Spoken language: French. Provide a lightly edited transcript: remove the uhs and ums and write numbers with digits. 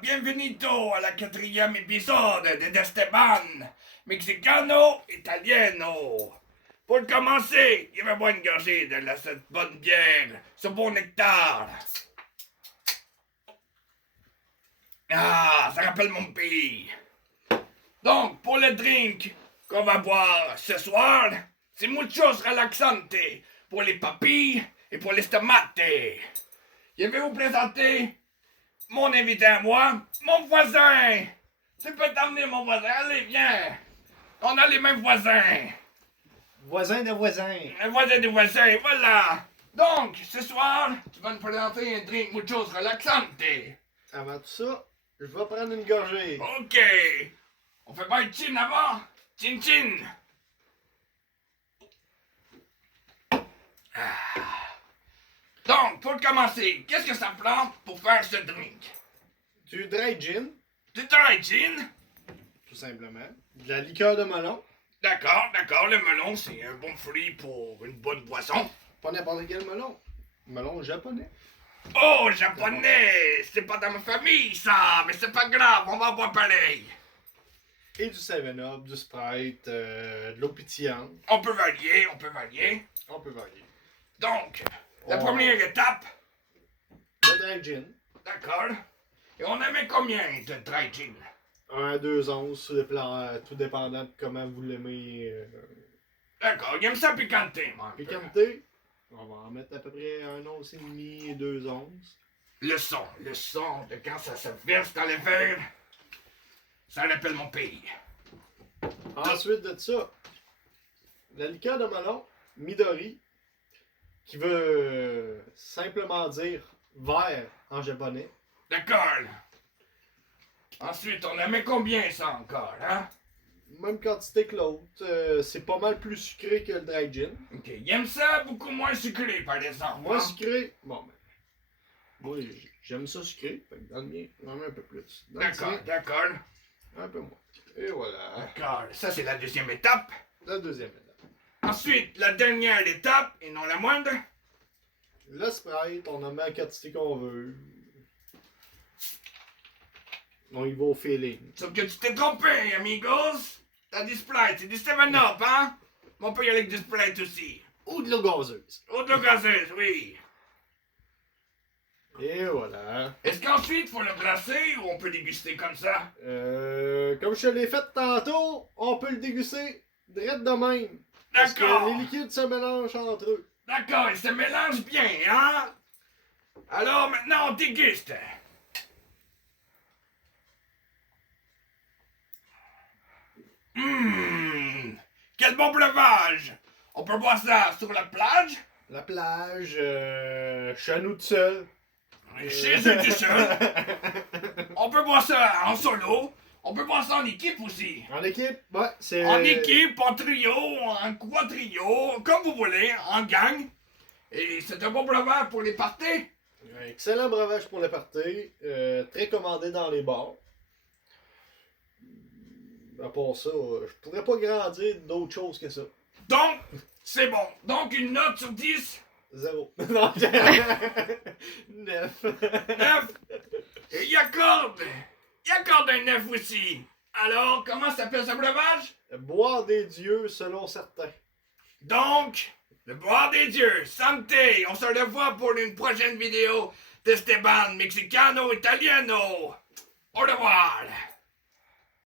bienvenuto alla 4e épisode de Esteban Mexicano Italiano. Pour commencer, il va boire une gorgée de cette bonne bière, ce bon nectar. Ah, ça rappelle mon pays. Donc, pour le drink qu'on va boire ce soir, c'est muchos relaxante pour les papilles et pour les tomates. Je vais vous présenter mon invité à moi, mon voisin. Tu peux t'emmener mon voisin, allez viens. On a les mêmes voisins. Voisin de voisin. Un voisin de voisin, voilà. Donc, ce soir, tu vas nous présenter un drink muchos relaxante. Avant tout ça, je vais prendre une gorgée. Ok. On fait pas un chin avant? Chin chin. Donc, pour commencer, qu'est-ce que ça prend pour faire ce drink? Du dry gin, Du dry gin? tout simplement. De la liqueur de melon. D'accord, le melon, c'est un bon fruit pour une bonne boisson. Pas n'importe quel melon. Melon japonais. Oh, japonais! C'est pas dans ma famille, ça! Mais c'est pas grave, on va boire pareil. Et du 7-Up, du Sprite, de l'eau pétillante. On peut varier, on peut varier. On peut varier. Donc, la Oh. première étape, Le dry gin. d'accord. Et on en met combien de dry gin? 1 à 2 onces, tout dépendant de comment vous l'aimez. D'accord, il aime ça piquanté, moi. un peu. Piquanté, on va en mettre à peu près 1 once et demi et 2 onces. Le son de quand ça se verse dans les verres, ça rappelle mon pays. Ensuite de ça, la liqueur de melon, Midori, qui veut simplement dire vert en japonais. D'accord. Ensuite, on en met combien ça encore, hein? Même quantité que l'autre. C'est pas mal plus sucré que le dry gin. Ok, il aime ça beaucoup moins sucré, par exemple. Moi, hein? sucré, bon ben. Moi, j'aime ça sucré. Fait que dans le mien, j'en mets un peu plus. Dans le D'accord, tien, d'accord. un peu moins. Et voilà. D'accord, ça c'est la deuxième étape. La deuxième étape. Ensuite, la dernière étape, et non la moindre. Le Sprite, on en met la quantité qu'on veut. On y va au feeling. Sauf que tu t'es trompé, amigos. T'as du Sprite, c'est du 7-Up, hein? Mais on peut y aller avec du Sprite aussi. Ou de l'eau gazeuse. Eau de gazeuse, oui. Et voilà. Est-ce qu'ensuite, faut le brasser ou on peut déguster comme ça? Comme je te l'ai fait tantôt, on peut le déguster direct de même. Parce que D'accord. les liquides se mélangent entre eux. D'accord, ils se mélangent bien, hein? Alors maintenant, on déguste. Quel bon breuvage! On peut boire ça sur la plage? La plage, chez nous tout seul. Chez eux tout seul. On peut boire ça en solo. On peut boire ça en équipe aussi. En équipe, ouais, c'est... En équipe, en trio, en quadrio, comme vous voulez, en gang. Et c'est un bon breuvage pour les parties. Excellent breuvage pour les parties. Très commandé dans les bars. À part ça, je pourrais pas grandir d'autre chose que ça. Donc, c'est bon. Donc, une note sur 10. 0. Non, 9. 9. Et il accorde un 9 aussi. Alors, comment s'appelle ce breuvage? Boire des dieux selon certains. Donc, le boire des dieux, santé. On se revoit pour une prochaine vidéo d'Esteban Mexicano Italiano. Au revoir.